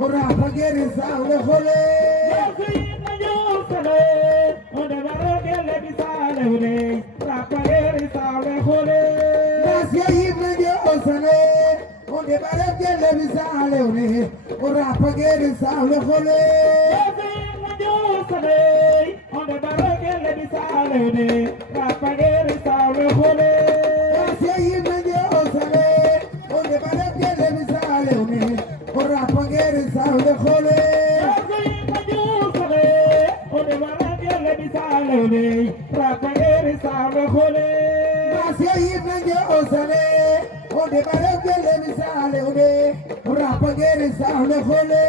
ora pagere sale khole Nasia ibn Josale onde baragele bisale one ora pagere sale khole Nasia ibn Josale onde baragele bisale one ora pagere sale khole Nasia ibn Josale onde baragele bisale one ora pagere sale khole Nasia ibn Josale onde baragele bisale one ora pagere sale khole Nasia ibn Josale onde baragele bisale one ora pagere sale khole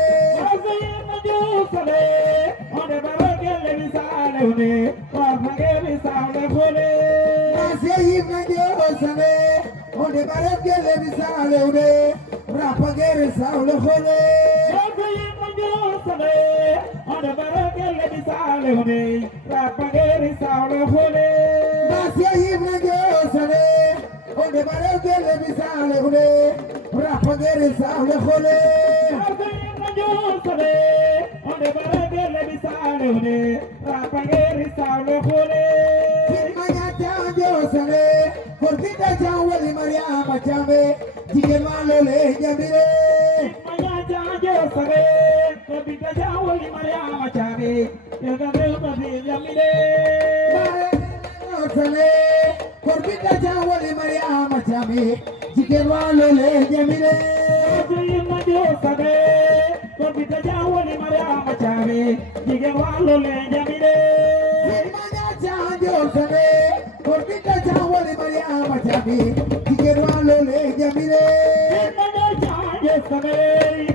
Josale Korkita Jawali Mariama Chame Jige Malole Jamile Josale Korkita Jawali Mariama Chame Josale Korkita Jawali Mariama Chame Jige Malole Jamile Josale Korkita Jawali Mariama Chame Jige Malole Jamile Josale Korkita Jawali Mariama Chame Jige Malole Jamile Josale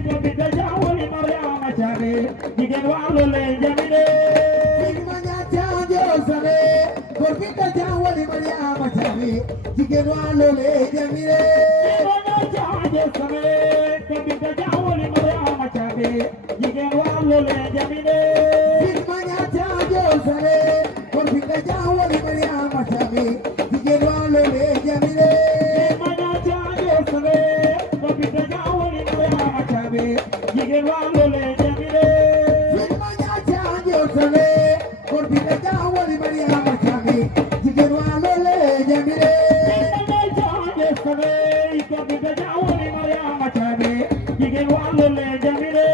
Korkita Jawali Mariama Chame Jige Malole Jamile Josale Korkita Jawali Mariama Chame Jige Malole Jamile Josale Korkita Jawali Mariama Chame Jige Malole Jamile Josale Korkita Jawali Mariama Chame Jige Malole Jamile Josale Korkita Jawali Mariama Chame Jige Malole Jamile Josale Korkita Jawali Mariama Chame Jige Malole Jamile Josale Korkita Jawali Mariama Chame Jige Malole Jamile Josale Korkita Jawali Mariama Chame Jige Malole Jamile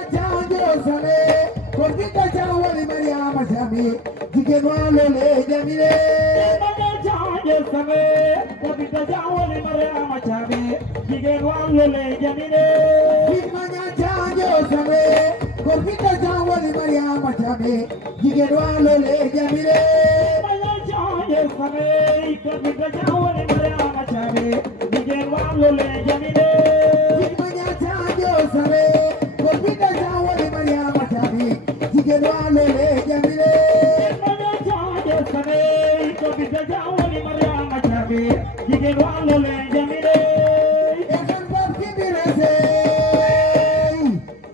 Josale Korkita Jawali Mariama Chame Jige Malole Jamile Josale Korkita Jawali Mariama Chame Jige Malole Jamile Josale Korkita Jawali Mariama Chame Jige Malole Jamile Josale Korkita Jawali Mariama Chame Jige Malole Jamile Josale Korkita Jawali Mariama Chame Jige Malole Jamile Ekan Bakti Birase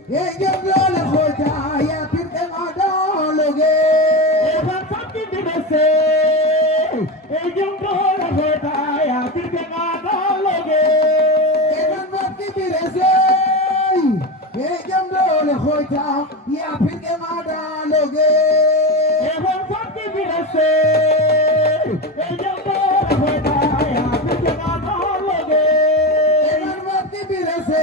Ye Jomlo Khota ya Pirke Madaloge Ekan Bakti Birase Ye Jomlo Khota ya Pirke Madaloge Ekan Bakti Birase Ye Jomlo Khota ya Pirke Madaloge Ekan Bakti Birase Ye Jomlo Khota ya Pirke Madaloge Ekan Bakti Birase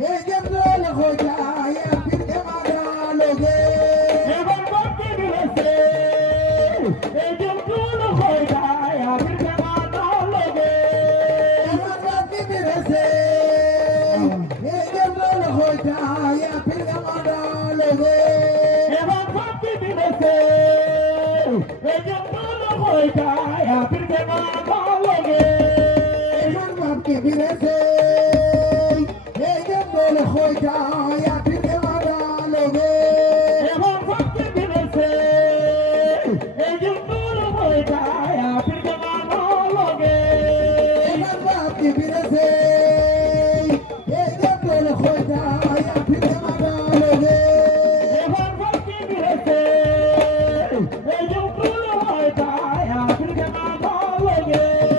Ye Jomlo Khota ya Pirke Madaloge Ekan Bakti Birase Ye Jomlo Khota ya Pirke Madaloge Ekan Bakti Birase Ye Jomlo Khota ya Pirke Madaloge Ekan Bakti Birase Ye Jomlo Khota ya Pirke Madaloge Ekan Bakti Birase Ye Jomlo Khota ya Pirke Madaloge Ekan Bakti Birase Ye Jomlo Khota ya Pirke Madaloge Ekan Bakti Birase Ye Jomlo Khota ya Pirke Madaloge Ekan Bakti Birase Ye Jomlo Khota ya Pirke Madaloge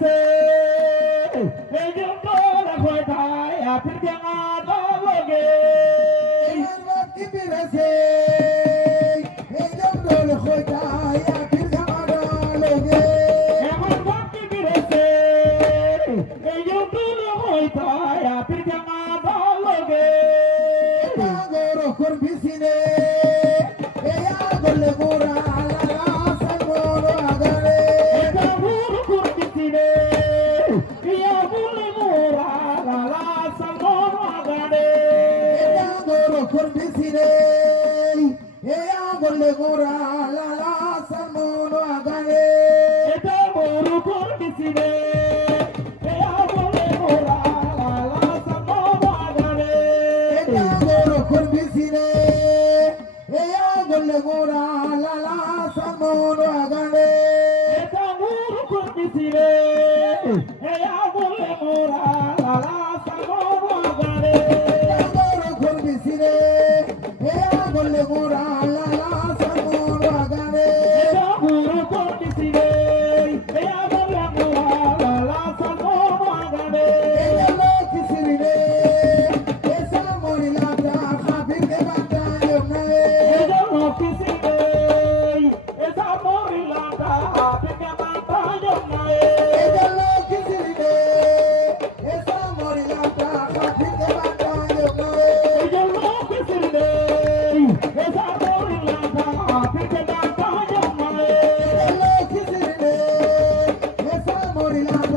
birase ejumbo la khota ya pirjanga dologe Marwati birase ejumbo la khota ya pirjanga dologe Marwati birase ejumbo la khota ya pirjanga dologe Tagoro korbisine eya golle gora la sagoro agare Tagoro korbisine eya golle gora la sagoro agare Tagoro korbisine eya golle gora la sagoro agare Tagoro korbisine eya golle gora la sagoro agare Tagoro korbisine eya golle gora la sagoro agare Tagoro korbisine eya golle gora la sagoro agare Tagoro korbisine eya golle gora la sagoro agare Tagoro korbisine eya golle gora la sagoro agare Ejalo kisirine esa morilata khabir ke bata yomnae Ejalo kisine esa morilata pinga mata yomnae Ejalo kisirine esa morilata khabir ke bata yomnae Ejalo kisine esa morilata pinga mata yomnae Ejalo kisirine esa morilata